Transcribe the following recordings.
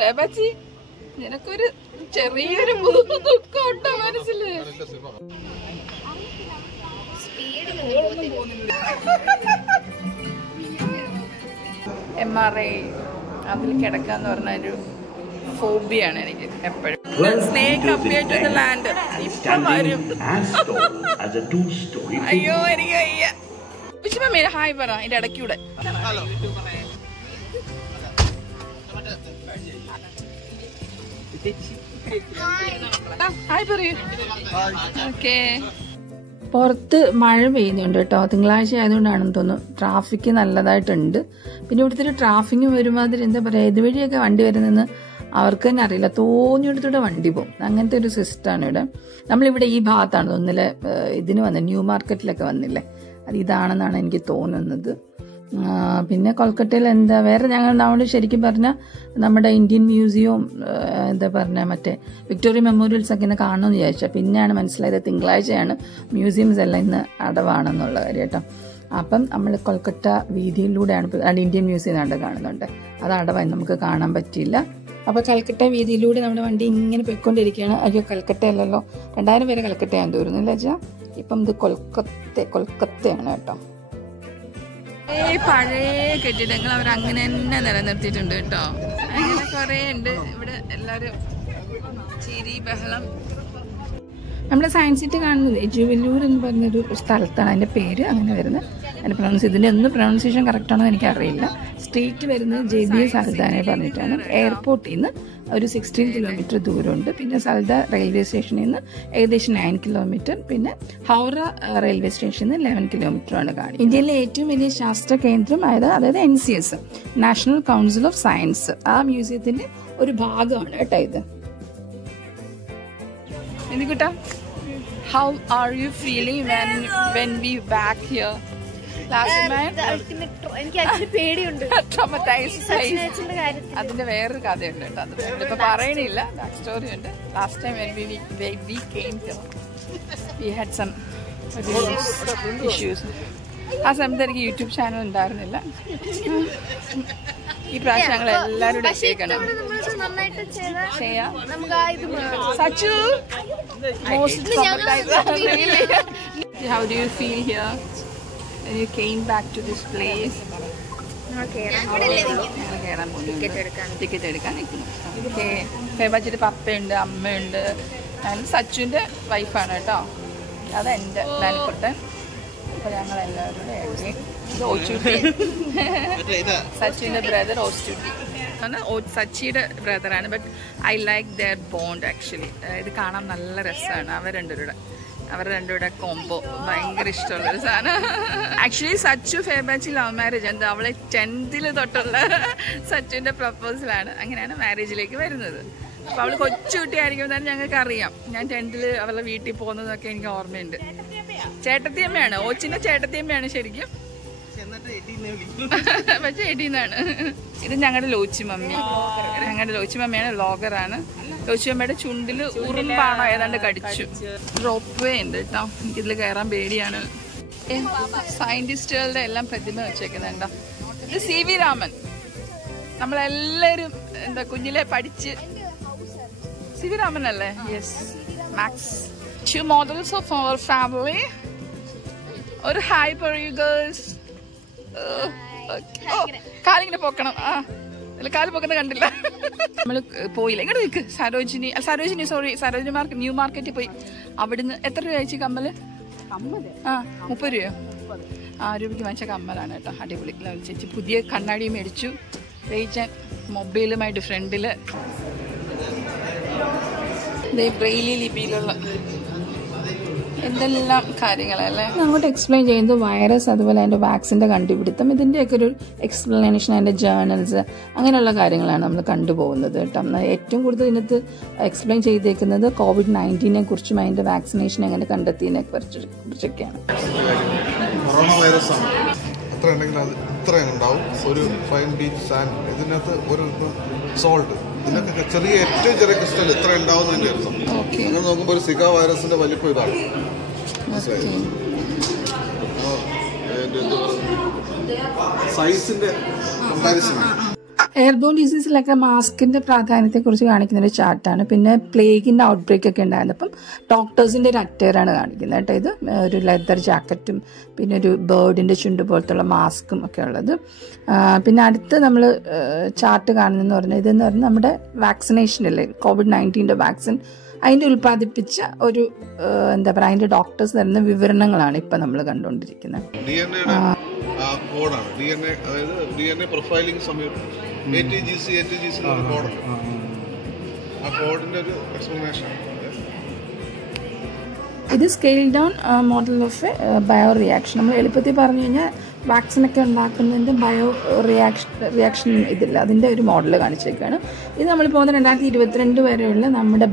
ബേബാച്ചി നിനക്കൊരു ചെറിയൊരു ദുഃഖം മനസ്സില്. MRI അതിൽ കിടക്കാന്ന് പറഞ്ഞ ഒരു ഫോബിയാണ് എനിക്ക് എപ്പോഴും. Snake appear to the land ഇപ്പം വരും. അയ്യോ എനിക്ക് വയ്യ. മേരെ ഹായ് പറ അതിന്റെ ഇടയ്ക്കൂടെ. ഹായ് പറയൂ. ഓക്കേ. പുറത്ത് മഴ പെയ്യുന്നുണ്ട് കേട്ടോ. തിങ്കളാഴ്ച ആയതുകൊണ്ടാണെന്ന് തോന്നുന്നു. ട്രാഫിക് നല്ലതായിട്ടുണ്ട്. പിന്നെ ഇവിടുത്തെ ഒരു ട്രാഫിക് വരുമാതിരി എന്താ പറയുക, ഇതുവഴിയൊക്കെ വണ്ടി വരുന്നതെന്ന് അവർക്ക് തന്നെ അറിയില്ല. തോന്നിയെടുത്തൂടെ വണ്ടി പോകും. അങ്ങനത്തെ ഒരു സിസ്റ്റമാണ് ഇവിടെ. നമ്മളിവിടെ ഈ ഭാഗത്താണ് ഒന്നിലെ ഇതിന് വന്നത്, ന്യൂ മാർക്കറ്റിലൊക്കെ വന്നില്ലേ, അത് ഇതാണെന്നാണ് എനിക്ക് തോന്നുന്നത്. പിന്നെ കൊൽക്കത്തയിൽ എന്താ വേറെ നമ്മൾ ശരിക്കും പറഞ്ഞാൽ നമ്മുടെ ഇന്ത്യൻ മ്യൂസിയവും എന്താ പറഞ്ഞാൽ മറ്റേ വിക്ടോറിയ മെമ്മോറിയൽസ് ഒക്കെ ഇന്ന് കാണണമെന്ന് വിചാരിച്ചാൽ പിന്നെയാണ് മനസ്സിലായത് തിങ്കളാഴ്ചയാണ് മ്യൂസിയംസ് എല്ലാം ഇന്ന് അടവാണെന്നുള്ള കാര്യം കേട്ടോ. അപ്പം നമ്മൾ കൊൽക്കത്ത വീതിയിലൂടെയാണ് ഇന്ത്യൻ മ്യൂസിയം നാട് കാണുന്നുണ്ട്. അത് അടവായി നമുക്ക് കാണാൻ പറ്റിയില്ല. അപ്പോൾ കൽക്കട്ട വീതിയിലൂടെ നമ്മുടെ വണ്ടി ഇങ്ങനെ പോയിക്കൊണ്ടിരിക്കുകയാണ്. അയ്യോ കൽക്കട്ടയല്ലല്ലോ, 2000 പേരെ കൽക്കട്ടയാന്ന് തോന്നുന്നില്ല അച്ഛാ. ഇപ്പം ഇത് കൊൽക്കത്തയാണ് കേട്ടോ. പഴയ കെട്ടിടങ്ങൾ അവർ അങ്ങനെ തന്നെ നിലനിർത്തിയിട്ടുണ്ട് കേട്ടോ. അങ്ങനെ കുറേ ഉണ്ട് ഇവിടെ. എല്ലാവരും ചിരി ബഹളം. നമ്മുടെ സയൻസ് സിറ്റി കാണുന്നത് ജുവല്ലൂർ എന്ന് പറഞ്ഞൊരു സ്ഥലത്താണ് അതിൻ്റെ പേര് അങ്ങനെ വരുന്നത്. അതിൻ്റെ ഇതിൻ്റെ ഒന്നും പ്രൊണൗൺസിയേഷൻ കറക്റ്റാണോ എനിക്കറിയില്ല. സ്ട്രീറ്റ് വരുന്നത് JBS സൽദാനെ പറഞ്ഞിട്ടാണ്. എയർപോർട്ടിൽ നിന്ന് ഒരു 16 കിലോമീറ്റർ ദൂരമുണ്ട്. പിന്നെ സൽദ റെയിൽവേ സ്റ്റേഷനിൽ നിന്ന് ഏകദേശം 9 കിലോമീറ്റർ. പിന്നെ ഹൗറ റെയിൽവേ സ്റ്റേഷനിൽ നിന്ന് 11 കിലോമീറ്ററാണ് കാണുന്നത്. ഇന്ത്യയിലെ ഏറ്റവും വലിയ ശാസ്ത്ര കേന്ദ്രം അതായത് NCS, national council of science, ആ മ്യൂസിയത്തിന്റെ ഒരു ഭാഗമാണ് കേട്ടോ ഇത്. എന്തിക്കുട്ടാ, how are you feeling when we back here? അതിന്റെ വേറൊരു കഥയുണ്ട് കേട്ടോ. അത് ഇപ്പൊ പറയണില്ല, ബാക്ക് സ്റ്റോറി ഉണ്ട്. Last time we came here we had some issues. ആ സമയത്ത് എനിക്ക് യൂട്യൂബ് ചാനൽ ഉണ്ടായിരുന്നില്ല. ഈ പ്രാവശ്യം ഞങ്ങൾ എല്ലാവരും എത്തിയേക്കണം. Sachu, how do you feel here when you came back to this place? Ticket എടുക്കാൻ നിൽക്കുന്നു. ഫേബാച്ചിയുടെ പപ്പയുണ്ട്, അമ്മയുണ്ട്, സച്ചുവിന്റെ വൈഫാണ് കേട്ടോ. അതെന്റെ ഡാനിക്കുട്ടൻ. അപ്പൊ ഞങ്ങളെല്ലാവരും സച്ചുവിന്റെ ബ്രദർ ഓസ്റ്റുട്ടി, സച്ചിയുടെ ബ്രദറാണ്. But I like their bond actually. ഇത് കാണാൻ നല്ല രസമാണ്. അവരുടെ രണ്ടുപേരുടെ കോംബോ ഭയങ്കര ഇഷ്ടമുള്ളൊരു സാധനം. ആക്ച്വലി സച്ചു ഫേബാച്ചി ലവ് മാരേജ്. എന്താ അവളെ 10th തൊട്ടുള്ള സച്ചുവിന്റെ പ്രപ്പോസലാണ്. അങ്ങനെയാണ് മാരേജിലേക്ക് വരുന്നത്. അപ്പൊ അവള് കൊച്ചുകുട്ടിയായിരിക്കും തന്നെ ഞങ്ങൾക്ക് അറിയാം. ഞാൻ 10th അവളുടെ വീട്ടിൽ പോകുന്നതൊക്കെ എനിക്ക് ഓർമ്മയുണ്ട്. ചേട്ടത്തിയമ്മയാണ്, ഓച്ചിന്റെ ചേട്ടത്തിയമ്മയാണ് ശരിക്കും. പക്ഷെ 18 ഇത് ഞങ്ങളുടെ ലോച്ചി മമ്മി. ഞങ്ങളുടെ ലോച്ചി മമ്മിയാണ്, വ്ലോഗറാണ്. ലോച്ചി മമ്മിയുടെ ചുണ്ടില് ഉറുമ്പാണോ ഏതാണ്ട് കടിച്ചു. റോപ്പ് വേ ഉണ്ട് കേട്ടോ. എനിക്കിതിൽ കയറാൻ പേടിയാണ്. സയന്റിസ്റ്റുകളുടെ എല്ലാം പ്രതിമ വെച്ചേക്കുന്നുണ്ടോ. ഇത് CV രാമൻ. നമ്മളെല്ലാരും എന്താ കുഞ്ഞിലെ പഠിച്ച് CV രാമൻ അല്ലേ? യെസ്, മാക്സ്. 2 models of our family. ഒരു ഹായ് പറയൂ ഗേൾസ്. കാലിങ്ങനെ പോക്കണം. കാല് പോക്കുന്ന കണ്ടില്ല. നമ്മള് പോയില്ല. ഇങ്ങോട്ട് നിൽക്ക്. സരോജിനി ന്യൂ മാർക്കറ്റിൽ പോയി. അവിടുന്ന് എത്ര രൂപ അയച്ചു കമ്മല്? 30 രൂപയോ? 6 രൂപയ്ക്ക് വാങ്ങിച്ച കമ്മലാണ് കേട്ടോ. അടിപൊളി. ചേച്ചി പുതിയ കണ്ണാടി മേടിച്ചു. റേച്ചൻ മൊബൈലുമായിട്ട് ഫ്രണ്ടില് ബ്രെയിലി ലിപിയിലുള്ള എന്തെല്ലാം കാര്യങ്ങളല്ലേ. അങ്ങോട്ട് എക്സ്പ്ലെയിൻ ചെയ്യുന്നത് വൈറസ്, അതുപോലെ അതിൻ്റെ വാക്സിൻ്റെ കണ്ടുപിടുത്തം, ഇതിൻ്റെയൊക്കെ ഒരു എക്സ്പ്ലനേഷൻ, അതിൻ്റെ ജേർണൽസ്, അങ്ങനെയുള്ള കാര്യങ്ങളാണ് നമ്മൾ കണ്ടുപോകുന്നത് കേട്ടോ. ഏറ്റവും കൂടുതൽ ഇതിനകത്ത് എക്സ്പ്ലെയിൻ ചെയ്തേക്കുന്നത് COVID-19 കുറിച്ചും അതിൻ്റെ വാക്സിനേഷൻ എങ്ങനെ കണ്ടെത്തിയതിനെ കുറിച്ചൊക്കെയാണ്. കൊറോണ വൈറസ് ആണ്. എത്ര ഉണ്ടെങ്കിലും അത് ഇത്രയും ഉണ്ടാവും. ഒരു ഫൈൻ ബീച്ച് സാൻഡ്, ഇതിനകത്ത് ഒരു സോൾട്ട്, ഇതിനൊക്കെ ഏറ്റവും ചെറിയ ക്രിസ്റ്റൽ ഇത്ര ഉണ്ടാവുന്നതിന്റെ അർത്ഥം. അങ്ങനെ നോക്കുമ്പോൾ ഒരു സിക വൈറസിന്റെ വലിപ്പം ഇതാണ്. സൈസിന്റെ കമ്പാരിസൺ ആണ്. എയർബോൺ ഡിസീസിലൊക്കെ മാസ്കിന്റെ പ്രാധാന്യത്തെക്കുറിച്ച് കാണിക്കുന്ന ഒരു ചാർട്ടാണ്. പിന്നെ പ്ലേഗിന്റെ ഔട്ട്ബ്രേക്ക് ഒക്കെ ഉണ്ടായിരുന്നപ്പം ഡോക്ടേഴ്സിന്റെ ഒരു അറ്റയറാണ് കാണിക്കുന്നത് കേട്ടോ. ഇത് ഒരു ലെതർ ജാക്കറ്റും പിന്നെ ഒരു ബേർഡിന്റെ ചുണ്ട് പോലത്തുള്ള മാസ്കും ഒക്കെ ഉള്ളത്. പിന്നെ അടുത്ത് നമ്മൾ ചാർട്ട് കാണുന്നതെന്ന് പറഞ്ഞാൽ ഇതെന്ന് പറഞ്ഞാൽ നമ്മുടെ വാക്സിനേഷൻ അല്ലേ, COVID-19 വാക്സിൻ, അതിൻ്റെ ഉൽപ്പാദിപ്പിച്ച ഒരു എന്താ പറയുക അതിൻ്റെ ഡോക്ടേഴ്സ് തരുന്ന വിവരണങ്ങളാണ് ഇപ്പം നമ്മൾ കണ്ടുകൊണ്ടിരിക്കുന്നത്. DNA പ്രൊഫൈലിംഗ് സമയത്ത് ATGC കോഡുണ്ട്. ആ കോഡിന്റെ ഒരു എക്സ്പ്ലനേഷൻ. ഇത് scale down model of bio reaction. നമ്മൾ എളുപ്പത്തിൽ പറഞ്ഞു കഴിഞ്ഞാൽ വാക്സിനൊക്കെ ഉണ്ടാക്കുന്നതിൻ്റെ ബയോ റിയാക്ഷൻ ഇതില്ല, അതിൻ്റെ ഒരു മോഡൽ കാണിച്ചേക്കാണ്. ഇത് നമ്മൾ പോകുന്ന 2022 വരെയുള്ള നമ്മുടെ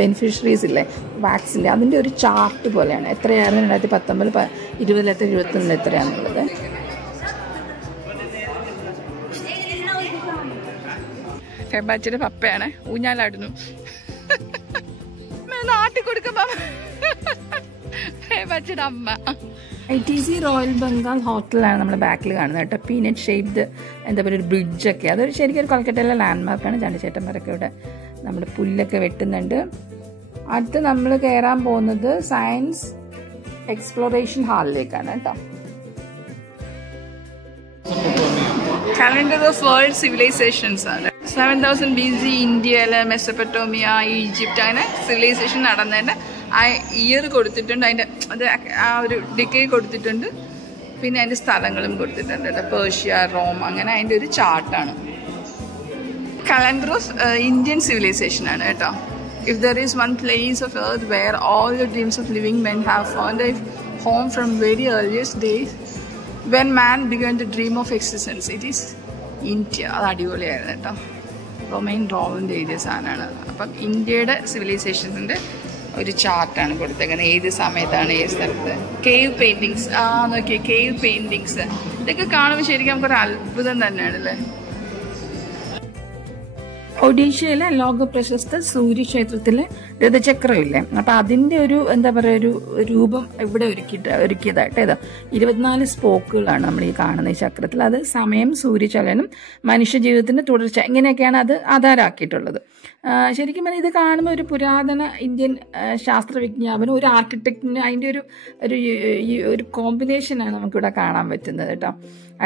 ബെനിഫിഷ്യറീസ് ഇല്ലേ വാക്സിൻ്റെ, അതിൻ്റെ ഒരു ചാർട്ട് പോലെയാണ്. എത്രയായിരുന്നു 2019, 20, 21 എത്രയാണെന്നുള്ളത്. ഫെബാച്ചിയുടെ പപ്പയാണ്, ഊഞ്ഞാലാടുന്നു. നാട്ടിൽ കൊടുക്കുമ്പോ ഫെബാച്ചിയുടെ അമ്മ. ITC റോയൽ ബംഗാൾ ഹോട്ടലാണ് നമ്മുടെ ബാക്കിൽ കാണുന്നത് കേട്ടോ. പീനട്ട് ഷേപ്ഡ് എന്താ പറയുക ഒരു ബ്രിഡ്ജൊക്കെ, അതൊരു ശരിക്കും ഒരു കൊൽക്കട്ടയിലെ ലാൻഡ്മാർക്കാണ്. ചാണ്ടിച്ചേട്ടന്മാരൊക്കെ ഇവിടെ നമ്മുടെ പുല്ലൊക്കെ വെട്ടുന്നുണ്ട്. അടുത്ത് നമ്മൾ കയറാൻ പോകുന്നത് സയൻസ് എക്സ്പ്ലോറേഷൻ ഹാളിലേക്കാണ് കേട്ടോ. കാലണ്ടർ ഓഫ് വേൾഡ് സിവിലൈസേഷൻസ് ആണ്. 7000 BC ഇന്ത്യയില്, മെസപ്പൊട്ടോമിയ, ഈജിപ്റ്റ്, അങ്ങനെ സിവിലൈസേഷൻ നടന്നതിൻ്റെ ആ ഇയർ കൊടുത്തിട്ടുണ്ട്, അതിൻ്റെ അത് ആ ഒരു ഡിക്കേഡ് കൊടുത്തിട്ടുണ്ട്. പിന്നെ അതിൻ്റെ സ്ഥലങ്ങളും കൊടുത്തിട്ടുണ്ട്, പേർഷ്യ, റോം, അങ്ങനെ അതിൻ്റെ ഒരു ചാർട്ടാണ്. കലണ്ടർ ഓഫ് ഇന്ത്യൻ സിവിലൈസേഷൻ ആണ് കേട്ടോ. If there is one place of earth where all the dreams of living men have found a home from very earliest days when man began the dream of existence, it is India. അത് അടിപൊളിയായിരുന്നു കേട്ടോ. Romaine റോമിൻ്റെ എഴുതിയ സാധനമാണ്. അപ്പം ഇന്ത്യയുടെ സിവിലൈസേഷൻസിൻ്റെ ഒരു ചാർട്ടാണ് കൊടുത്തേക്കുന്നത്, ഏത് സമയത്താണ് ഏത് സ്ഥലത്ത്. കേവ് പെയിൻറ്റിങ്സ് നോക്കിയേ, കേവ് പെയിൻറ്റിങ്സ് ഇതൊക്കെ കാണുമ്പോൾ ശരിക്കും നമുക്കൊരു അത്ഭുതം തന്നെയാണല്ലേ. ഒഡീഷയിലെ ലോക പ്രശസ്ത സൂര്യക്ഷേത്രത്തിലെ രഥചക്രമില്ലേ, അപ്പം അതിൻ്റെ ഒരു എന്താ പറയുക ഒരു രൂപം ഇവിടെ ഒരുക്കിയതായിട്ട്. ഏതാ 24 സ്പോക്കുകളാണ് നമ്മൾ ഈ കാണുന്ന ഈ ചക്രത്തിൽ. അത് സമയം, സൂര്യചലനം, മനുഷ്യജീവിതത്തിൻ്റെ തുടർച്ച, ഇങ്ങനെയൊക്കെയാണ് അത് ആധാരമാക്കിയിട്ടുള്ളത്. ശരിക്കും പറഞ്ഞാൽ ഇത് കാണുമ്പോൾ ഒരു പുരാതന ഇന്ത്യൻ ശാസ്ത്രവിജ്ഞാപനം, ഒരു ആർക്കിടെക്റ്റിന് അതിൻ്റെ ഒരു കോമ്പിനേഷനാണ് നമുക്കിവിടെ കാണാൻ പറ്റുന്നത് കേട്ടോ.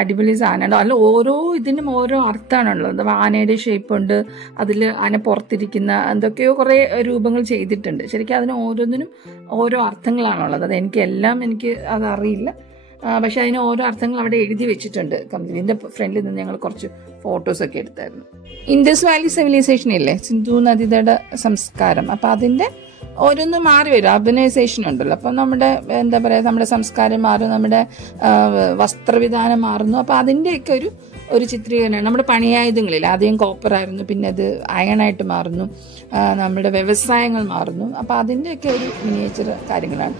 അടിപൊളി സാധനമുണ്ടോ. അല്ല ഓരോ ഇതിനും ഓരോ അർത്ഥമാണുള്ളത്. ആനയുടെ ഷേപ്പുണ്ട്, അതിൽ ആന പുറത്തിരിക്കുന്ന എന്തൊക്കെയോ കുറേ രൂപങ്ങൾ ചെയ്തിട്ടുണ്ട്. ശരിക്കും അതിന് ഓരോന്നിനും ഓരോ അർത്ഥങ്ങളാണുള്ളത്. എനിക്ക് അതറിയില്ല, പക്ഷെ അതിന് ഓരോ അർത്ഥങ്ങൾ അവിടെ എഴുതി വെച്ചിട്ടുണ്ട്. ഇതിൻ്റെ ഫ്രണ്ടിൽ നിന്ന് ഞങ്ങൾ കുറച്ച് ഫോട്ടോസൊക്കെ എടുത്തായിരുന്നു. ഇൻഡസ് വാലി സിവിലൈസേഷൻ ഇല്ലേ, സിന്ധു നദിയുടെ സംസ്കാരം, അപ്പം അതിൻ്റെ ഓരോന്ന് മാറി വരും, അർബനൈസേഷൻ ഉണ്ടല്ലോ. അപ്പം നമ്മുടെ എന്താ പറയുക, നമ്മുടെ സംസ്കാരം മാറും, നമ്മുടെ വസ്ത്രവിധാനം മാറുന്നു. അപ്പം അതിൻ്റെയൊക്കെ ഒരു ചിത്രീകരണമാണ്. നമ്മുടെ പണിയായുധങ്ങളിൽ ആദ്യം കോപ്പറായിരുന്നു, പിന്നെ അത് അയണായിട്ട് മാറുന്നു, നമ്മുടെ വ്യവസായങ്ങൾ മാറുന്നു. അപ്പം അതിൻ്റെയൊക്കെ ഒരു മിനിയേച്ചർ കാര്യങ്ങളാണ്.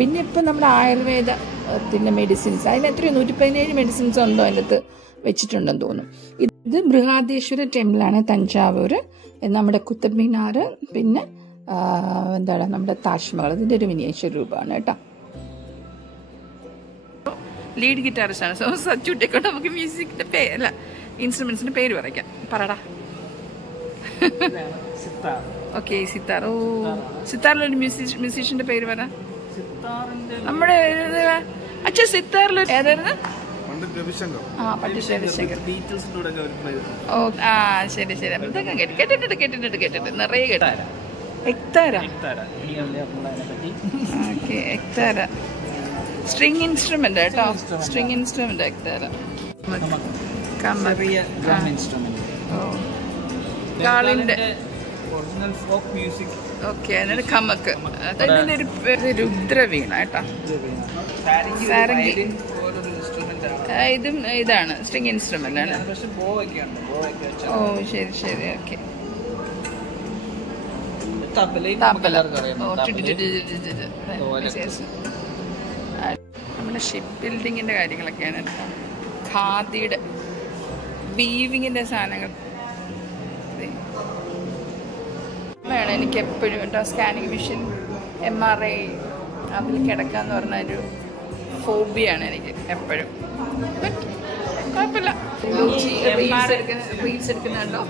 പിന്നെ ഇപ്പം നമ്മുടെ ആയുർവേദത്തിൻ്റെ മെഡിസിൻസ്, അതിന് എത്രയോ 117 മെഡിസിൻസ് ഉണ്ടോ അതിൻ്റെ അകത്ത് വെച്ചിട്ടുണ്ടെന്ന് തോന്നുന്നു. ഇത് ബൃഹദീശ്വര ടെമ്പിളാണ്, തഞ്ചാവൂർ. നമ്മുടെ കുത്തബ് മിനാർ, പിന്നെ എന്താണ് നമ്മുടെ താജ്മഹൽ, ഇതിൻ്റെ ഒരു മിനിയേച്ചർ രൂപമാണ് കേട്ടോ. ലീഡ് ഗിറ്റാറിസ്റ്റ് ആണ്. സോ സച്ചുട്ടിക്കൊണ്ട് നമുക്ക് മ്യൂസിക്കിന്റെ പേരല്ല, ഇൻസ്ട്രുമെന്റ്സിന്റെ പേര് പറയാം. പറടാ. ഓക്കെ, സിത്താർ. ഓ, സിത്താറിലൊരു മ്യൂസീഷ്യന്റെ പേര് പറ. നമ്മുടെ സിത്താറിൽ ഏതായിരുന്നു? പണ്ഡിറ്റ് രവിശങ്കർ. ഓ ശരി. ഇതൊക്കെ കേട്ടിട്ടുണ്ട് നിറയെ കേട്ടാ. Ektara. Okay, ektara string instrument കേട്ടോ. String instrument ektara. കാളിന്റെ ഓക്കെ. എന്നിട്ട് കമക്ക്. അതിന്റെ ഒരു രുദ്രവീണ കേട്ടോ. സാരംഗി. ഇതും ഇതാണ് സ്ട്രിങ് ഇൻസ്ട്രുമെന്റ് ആണ്. ഓ ശരി. ഓക്കെ. നമ്മുടെ ഷിപ്പ് ബിൽഡിങ്ങിന്റെ കാര്യങ്ങളൊക്കെയാണ്. ഖാദിയുടെ വീവിങ്ങിന്റെ സാധനങ്ങൾ വേണം എനിക്ക് എപ്പോഴും കേട്ടോ. സ്കാനിങ് മെഷീൻ, MRI, അതിൽ കിടക്കാന്ന് പറഞ്ഞൊരു ഫോബിയാണ് എനിക്ക് എപ്പോഴും. ബട്ട് കുഴപ്പമില്ല. റീൽസ് എടുക്കുന്നുണ്ടോ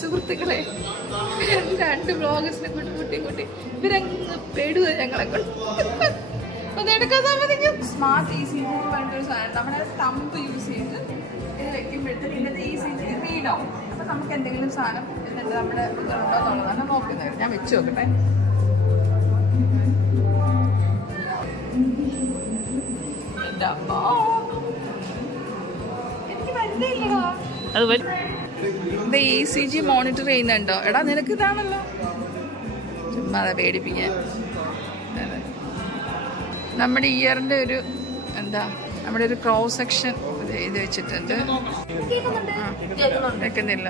സുഹൃത്തുക്കളെ? 2 ബ്ലോഗേഴ്സിനെ കൂട്ടി ഇവരങ്ങ് പെടുക ഞങ്ങളെ കൊണ്ട്. അതെടുക്കാൻ സമ്മതിക്കും. സ്മാർട്ട് ECG പറഞ്ഞൊരു സാധനം നമ്മുടെ തമ്പ് യൂസ് ചെയ്ത് ഇത് വെക്കുമ്പോഴത്തേക്ക് ഇതിൻ്റെ ECG റീഡ് ആവും. അപ്പം നമുക്ക് എന്തെങ്കിലും സാധനം എന്നിട്ട് നമ്മുടെ ഇതുണ്ടോ എന്നുള്ളതാണ് നോക്കുന്നത്. ഞാൻ വെച്ച് നോക്കട്ടെ. എനിക്ക് വലുതില്ലടാ. ഇത് ECG മോണിറ്റർ ചെയ്യുന്നുണ്ടോ? എടാ നിനക്ക് ഇതാണല്ലോ. ചുമ്മാ പേടിപ്പിക്കാൻ. നമ്മുടെ ഇയറിന്റെ ഒരു എന്താ നമ്മുടെ ഒരു ക്രോസ് സെക്ഷൻ ഇത് വെച്ചിട്ടുണ്ട്. കേൾക്കുന്നില്ല.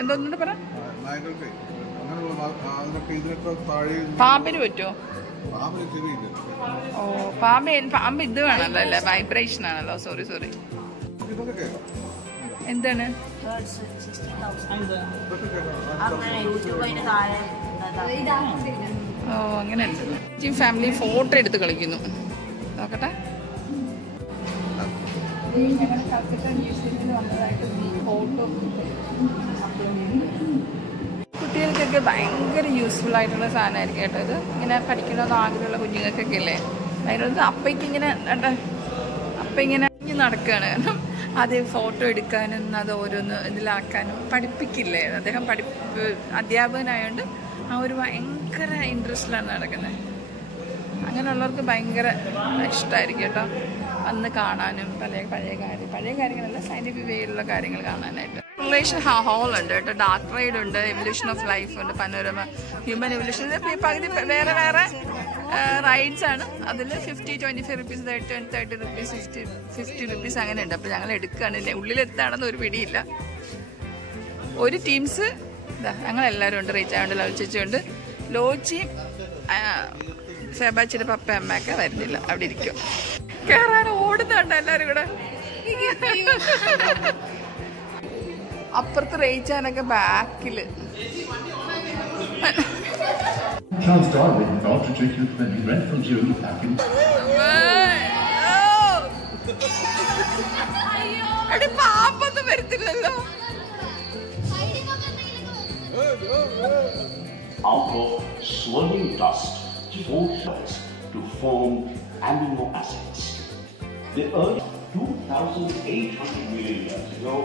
എന്തോന്നുണ്ട് പറ. പാമ്പിന് പറ്റുമോ? ഓ പാമ്പ് ഇത് വേണല്ലോ അല്ലേ? വൈബ്രേഷൻ ആണല്ലോ. സോറി എന്താണ്? ഓ അങ്ങനെയല്ല. ഫാമിലി ഫോട്ടോ എടുത്ത് കളിക്കുന്നു. നോക്കട്ടെ. കുട്ടികൾക്കൊക്കെ ഭയങ്കര യൂസ്ഫുൾ ആയിട്ടുള്ള സാധനമായിരിക്കും കേട്ടോ ഇത്. ഇങ്ങനെ പഠിക്കണമെന്ന് ആഗ്രഹമുള്ള കുഞ്ഞുങ്ങൾക്കൊക്കെ അല്ലേ അതിനകത്ത് അപ്പ ഇങ്ങനെ നടക്കുകയാണ്. കാരണം അത് ഫോട്ടോ എടുക്കാനും അത് ഓരോന്ന് ഇതിലാക്കാനും പഠിപ്പിക്കില്ലേ. അദ്ദേഹം അധ്യാപകനായതുകൊണ്ട് ആ ഒരു ഭയങ്കര ഇൻട്രസ്റ്റിലാണ് നടക്കുന്നത്. അങ്ങനെയുള്ളവർക്ക് ഭയങ്കര ഇഷ്ടമായിരിക്കും കേട്ടോ അന്ന് കാണാനും പഴയ കാര്യങ്ങളല്ല സയൻറ്റിഫിക് വേയിലുള്ള കാര്യങ്ങൾ കാണാനായിട്ട്. റിലേഷൻ ഹോളുണ്ട് കേട്ടോ. ഡാർക്ക് റൈഡ് ഉണ്ട്, എവല്യൂഷൻ ഓഫ് ലൈഫ് ഉണ്ട്, പനോരമ ഹ്യൂമൻ എവല്യൂഷൻ. പകുതി വേറെ റൈഡ്സ് ആണ്. അതിൽ 50, 25 റുപ്പീസ്, 30 റുപ്പീസ്, 50 റുപ്പീസ് അങ്ങനെ ഉണ്ട്. അപ്പോൾ ഞങ്ങൾ എടുക്കുകയാണ്. ഉള്ളിലെത്താണെന്ന് ഒരു പിടിയില്ല. ഒരു ടീംസ് ഞങ്ങളെല്ലാവരും ഉണ്ട്. റീച്ചായുണ്ട്, ലളിച്ചുണ്ട്, ലോച്ചിയും സെബാച്ചിയുടെ പപ്പ അമ്മയൊക്കെ വരുന്നില്ല, അവിടെ ഇരിക്കും. കയറാൻ ഓടുന്നുണ്ട് എല്ലാവരും കൂടെ. അപ്പുറത്ത് റേച്ചാനൊക്കെ ബാക്കില്. പാമ്പൊന്നും വരത്തില്ലല്ലോ. Out of swirling dust, 4 shells to form amino acids. The Earth 2,800 million years ago.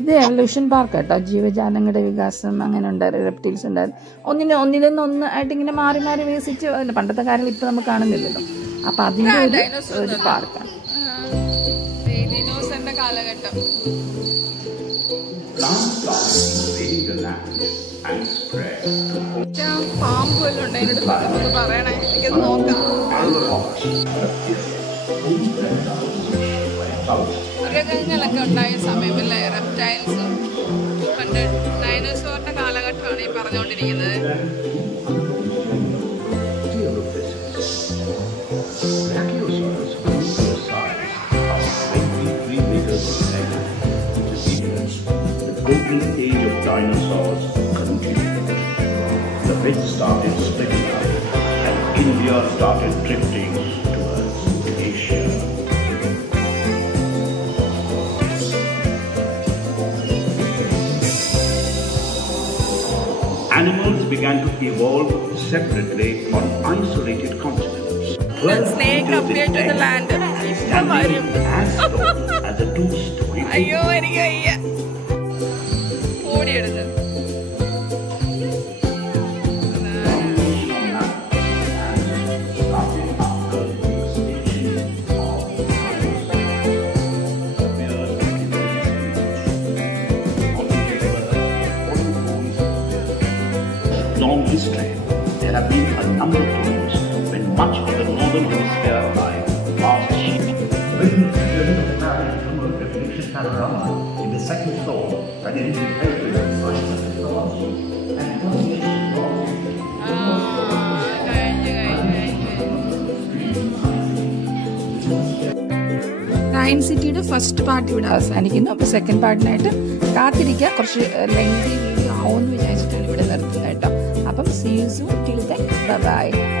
ഇത് എവല്യൂഷൻ പാർക്ക് കേട്ടോ. ജീവജാലങ്ങളുടെ വികാസം അങ്ങനെ ഉണ്ടായിരുന്നു. റെപ്റ്റൈൽസ് ഉണ്ടായിരുന്നു. ഒന്നിലൊന്ന് ആയിട്ട് ഇങ്ങനെ മാറി വികസിച്ച് പണ്ടത്തെ കാര്യങ്ങൾ ഇപ്പൊ നമുക്ക് കാണുന്നില്ലല്ലോ. അപ്പൊ അതിന്റെ ഒരു പാർക്കാണ്. കാലഘട്ടം പാമ്പ് വല്ലതും ഉണ്ട് അതിനോട് പറയണേ, എനിക്കത് നോക്കാം. മൃഗങ്ങളൊക്കെ ഉണ്ടായ സമയമല്ലേ റെപ്റ്റൈൽസ്. പണ്ട് ഡൈനോസോറിന്റെ കാലഘട്ടമാണ് ഈ പറഞ്ഞുകൊണ്ടിരിക്കുന്നത്. Golden age of dinosaurs continued. The bits started splitting up and India started drifting towards Asia. Animals began to evolve separately on isolated continents. The snake appeared to the land. Standing as tall as a 2-story. അയ്യോ എനിക്ക് വയ്യ. ഓടിയെടുത്ത് long history, there have been a number of times when much of the northern hemisphere life passed sheep. Panorama in the second floor that is independent of science and technology and conservation science സിറ്റിയുടെ first part ഇവിടെ അവസാനിക്കുന്നു. അപ്പോൾ second പാർട്ടിനായിട്ട് കാത്തിരിക്കുക. കുറച്ച് lengthy video ആവുമെന്ന് വിചാരിച്ചിട്ടാണ് ഇവിടെ നിർത്തുന്നത് കേട്ടോ. അപ്പം see you soon. Till then, bye bye.